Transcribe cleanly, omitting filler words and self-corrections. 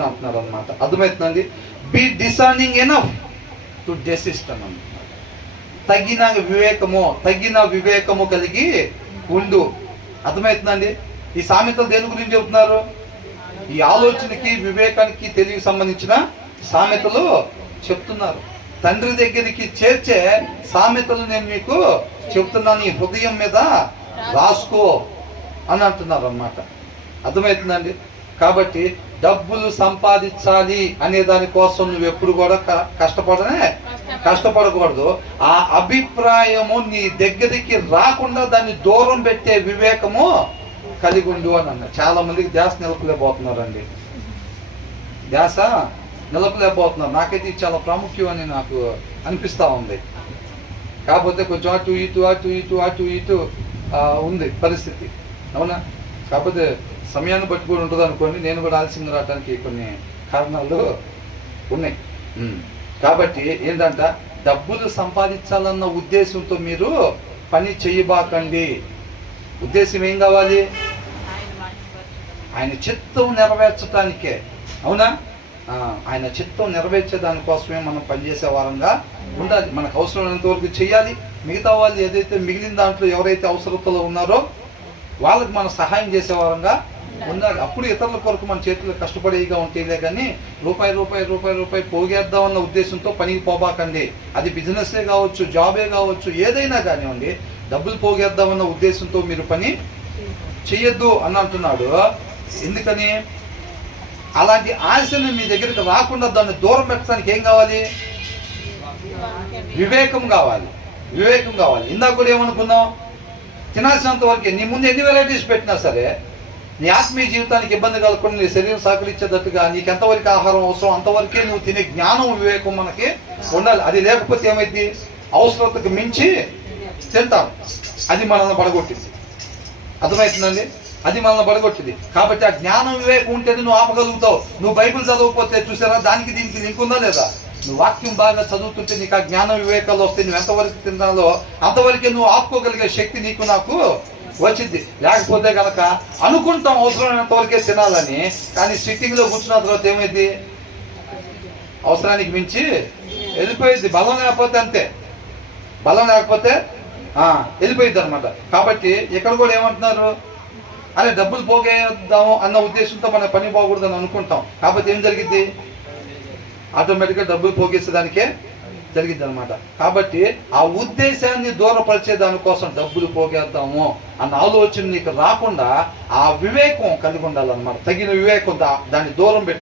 అని అంటున్నారు అనమాట. అర్థమవుతుందండి. బి డిసర్నింగ్ ఎనఫ్ టు డెసిస్ట్ అని అంటున్నారు. తగిన వివేకము కలిగి ఉండు. అర్థమవుతుందండి. ఈ సామెతలు దేని గురించి చెబుతున్నారు? ఈ ఆలోచనకి, వివేకానికి, తెలివికి సంబంధించిన సామెతలు చెప్తున్నారు. తండ్రి దగ్గరికి చేర్చే సామెతలు నేను మీకు చెప్తున్నాను, ఈ హృదయం మీద రాసుకో అని అంటున్నారు అన్నమాట. అర్థమవుతుందండి. కాబట్టి డబ్బులు సంపాదించాలి అనే దానికోసం నువ్వు ఎప్పుడు కూడా కష్టపడకూడదు. ఆ అభిప్రాయము నీ దగ్గరికి రాకుండా దాన్ని దూరం పెట్టే వివేకము కలిగి ఉండు అని అన్నారు. చాలా మందికి ధ్యాస నిలపలేకపోతున్నారండి. ధ్యాస నిలపలేకపోతున్నారు. నాకైతే ఇది చాలా ప్రాముఖ్యం అని నాకు అనిపిస్తూ ఉంది. కాకపోతే కొంచెం అటు ఇటు ఉంది పరిస్థితి. అవునా? కాకపోతే సమయాన్ని బట్టి కూడా ఉంటుంది అనుకోండి. నేను కూడా ఆలస్యంగా రావడానికి కొన్ని కారణాలు ఉన్నాయి. కాబట్టి ఏంటంట, డబ్బులు సంపాదించాలన్న ఉద్దేశంతో మీరు పని చేయబాకండి. ఉద్దేశం ఏం కావాలి? ఆయన చిత్తం నెరవేర్చడానికే. అవునా? ఆయన చిత్తం నెరవేర్చే దానికోసమే మనం పనిచేసే వారంగా ఉండాలి. మనకు అవసరమైనంత వరకు చేయాలి. మిగతా వాళ్ళు ఏదైతే మిగిలిన దాంట్లో ఎవరైతే అవసరతలో ఉన్నారో వాళ్ళకి మనం సహాయం చేసే వారంగా ఉండాలి. అప్పుడు ఇతరుల కొరకు మన చేతులు కష్టపడేగా ఉంటేలే కానీ రూపాయి పోగేద్దామన్న ఉద్దేశంతో పనికి పోబాకండి. అది బిజినెస్సే కావచ్చు, జాబే కావచ్చు, ఏదైనా కానివ్వండి. డబ్బులు పోగేద్దామన్న ఉద్దేశంతో మీరు పని చెయ్యొద్దు అని అంటున్నాడు. ఎందుకని? అలాంటి ఆశను మీ దగ్గరికి రాకుండా దాన్ని దూరం పెట్టడానికి ఏం కావాలి? వివేకం కావాలి. ఇందాక కూడా ఏమనుకున్నాం? తినాల్సినంత వరకే. నీ ముందు ఎన్ని వెరైటీస్ పెట్టినా సరే నీ ఆత్మీయ జీవితానికి ఇబ్బంది కలగకుండా, నీ శరీరం సహకరించేటట్టుగా నీకు ఎంతవరకు ఆహారం అవసరం అంతవరకే నువ్వు తినే జ్ఞానం, వివేకం మనకి ఉండాలి. అది లేకపోతే ఏమైంది? అవసరతకు మించి తింటాం. అది మనల్ని పడగొట్టింది. అర్థమవుతుందండి. అది మనల్ని పడగొట్టింది. కాబట్టి ఆ జ్ఞానం, వివేకం ఉంటేనే నువ్వు ఆపగలుగుతావు. నువ్వు బైబిల్ చదవకపోతే చూసారా, దానికి దీనికి లింక్ ఉందా లేదా? నువ్వు వాక్యం బాగా చదువుతుంటే నీకు ఆ జ్ఞాన వివేకాలు వస్తే నువ్వు ఎంతవరకు తినాలో అంతవరకే నువ్వు ఆపుకోగలిగే శక్తి నీకు నాకు వచ్చింది. లేకపోతే కనుక అనుకుంటాం అవసరమైనంత వరకే తినాలని, కానీ సిట్టింగ్లో కూర్చున్న తర్వాత ఏమైంది? అవసరానికి మించి వెళ్ళిపోయింది. బలం లేకపోతే అంతే. బలం లేకపోతే వెళ్ళిపోయింది అనమాట. కాబట్టి ఇక్కడ కూడా ఏమంటున్నారు? అరే డబ్బులు పోగేద్దాము అన్న ఉద్దేశంతో మన పని పోకూడదని అనుకుంటాం. కాకపోతే ఏం జరిగింది? ఆటోమేటిక్గా డబ్బులు పోగేసేదానికే జరిగింది అనమాట. కాబట్టి ఆ ఉద్దేశాన్ని దూరపరిచే దానికోసం డబ్బులు పోగేద్దాము అన్న ఆలోచన నీకు రాకుండా ఆ వివేకం కలిగి ఉండాలన్నమాట. తగిన వివేకం దాన్ని దూరం పెట్టి